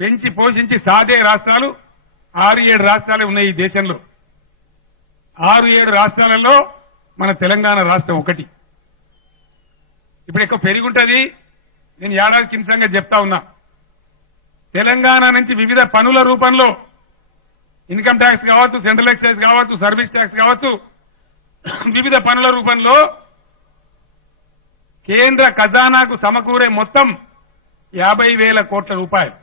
పెంచి పోషించి సాధే రాష్ట్రాలు 6-7 రాష్ట్రాలే ఉన్నాయి ఈ దేశంలో. 6-7 రాష్ట్రాలలో మన తెలంగాణ రాష్ట్రం ఒకటి. ఇప్పుడు ఎక్కువ పెరుగుంటది. నేను ఏడాది కింసంగా చెప్తా ఉన్నా, తెలంగాణ నుంచి వివిధ పనుల రూపంలో ఇన్కమ్ ట్యాక్స్ కావచ్చు, సెంట్రల్ ఎక్సైజ్ కావచ్చు, సర్వీస్ ట్యాక్స్ కావచ్చు, వివిధ పనుల రూపంలో కేంద్ర ఖజానాకు సమకూరే మొత్తం 50,000 కోట్ల రూపాయలు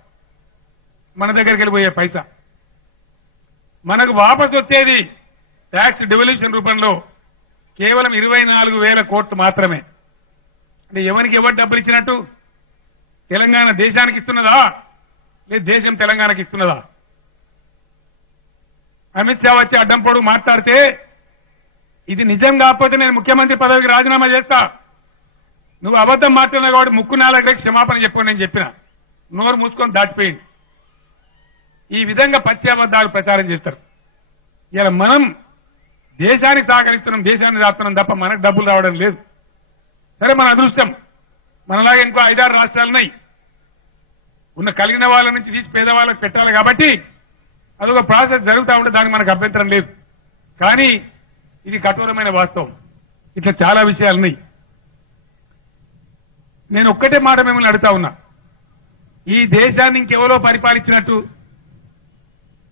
మన దగ్గరికి వెళ్ళిపోయే పైసా. మనకు వాపసు వచ్చేది ట్యాక్స్ డివల్యూషన్ రూపంలో కేవలం 24,000 కోట్లు మాత్రమే. అంటే ఎవరికి ఎవరు డబ్బులు ఇచ్చినట్టు? తెలంగాణ దేశానికి ఇస్తున్నదా, లేదు దేశం తెలంగాణకి ఇస్తున్నదా? అమిత్ షా వచ్చి అడ్డం పొడుగు మాట్లాడితే ఇది నిజం కాకపోతే నేను ముఖ్యమంత్రి పదవికి రాజీనామా చేస్తా, నువ్వు అబద్దం మాట్లాడినా కాబట్టి ముక్కు నాలుగు క్షమాపణ చెప్పు నేను చెప్పిన. నోరు మూసుకొని దాటిపోయింది. ఈ విధంగా పచ్చి అబద్దాలు ప్రచారం చేస్తారు. ఇలా మనం దేశానికి సహకరిస్తున్నాం, దేశాన్ని రాస్తున్నాం తప్ప మనకు డబ్బులు రావడం లేదు. సరే, మన అదృష్టం మనలాగా ఇంకో 5-6 రాష్ట్రాలున్నాయి. కలిగిన వాళ్ళ నుంచి తీసి పేదవాళ్ళకి పెట్టాలి కాబట్టి అదొక ప్రాసెస్ జరుగుతూ ఉంటే దానికి మనకు అభ్యంతరం లేదు. కానీ ఇది కఠోరమైన వాస్తవం. ఇట్లా చాలా విషయాలున్నాయి. నేను ఒక్కటే మాట మిమ్మల్ని అడుగుతా ఉన్నా, ఈ దేశాన్ని ఇంకెవరో పరిపాలించినట్టు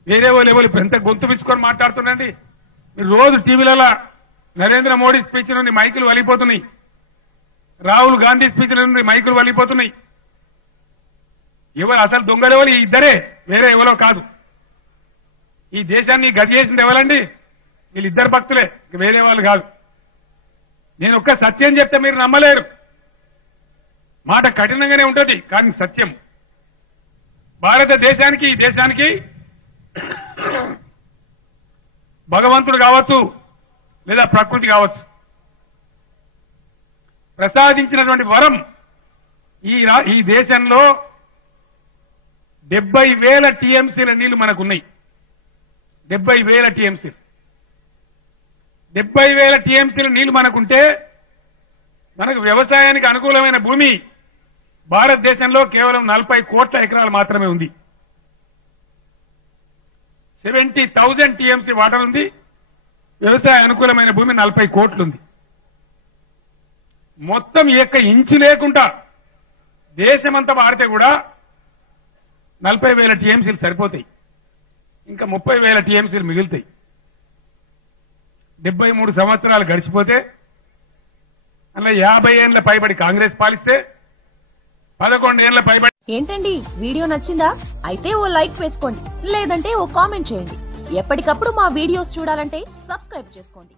వేరే వాళ్ళు ఎవరు ఎంత గొంతు పిచ్చుకొని మాట్లాడుతున్నాండి. మీరు రోజు టీవీలలో నరేంద్ర మోడీ స్పీచ్ నుండి మైకులు వలిపోతున్నాయి, రాహుల్ గాంధీ స్పీచ్ నుండి మైకులు వలిపోతున్నాయి. ఎవరు అసలు దొంగలు ఎవరు? ఇద్దరే, వేరే ఎవరో కాదు. ఈ దేశాన్ని గతి చేసింది ఎవరండి? వీళ్ళిద్దరు భక్తులే, వేరే వాళ్ళు కాదు. నేను ఒక్క సత్యం చెప్తే మీరు నమ్మలేరు. మాట కఠినంగానే ఉంటుంది కానీ సత్యం. భారతదేశానికి ఈ దేశానికి భగవంతుడు కావచ్చు లేదా ప్రకృతి కావచ్చు ప్రసాదించినటువంటి వరం. ఈ దేశంలో 70,000 టీఎంసీల నీళ్లు మనకున్నాయి. 70,000 టీఎంసీలు. 70,000 టీఎంసీల నీళ్లు మనకుంటే మనకు వ్యవసాయానికి అనుకూలమైన భూమి భారతదేశంలో కేవలం 40 కోట్ల ఎకరాలు మాత్రమే ఉంది. 70,000 టీఎంసీ వాటర్ ఉంది. వ్యవసాయ అనుకూలమైన భూమి 40 కోట్లు ఉంది. మొత్తం ఎక్క ఇంచు లేకుండా దేశమంతా వాడితే కూడా 40,000 టీఎంసీలు సరిపోతాయి. ఇంకా 30,000 టీఎంసీలు మిగులుతాయి. 73 సంవత్సరాలు గడిచిపోతే అలా 50 ఏళ్ల పైబడి కాంగ్రెస్ పాలిస్తే 11 ఏళ్ల పైబడి. ఏంటండి, వీడియో నచ్చిందా? అయితే ఓ లైక్ వేసుకోండి, లేదంటే ఓ కామెంట్ చేయండి. ఎప్పటికప్పుడు మా వీడియోస్ చూడాలంటే సబ్స్క్రైబ్ చేసుకోండి.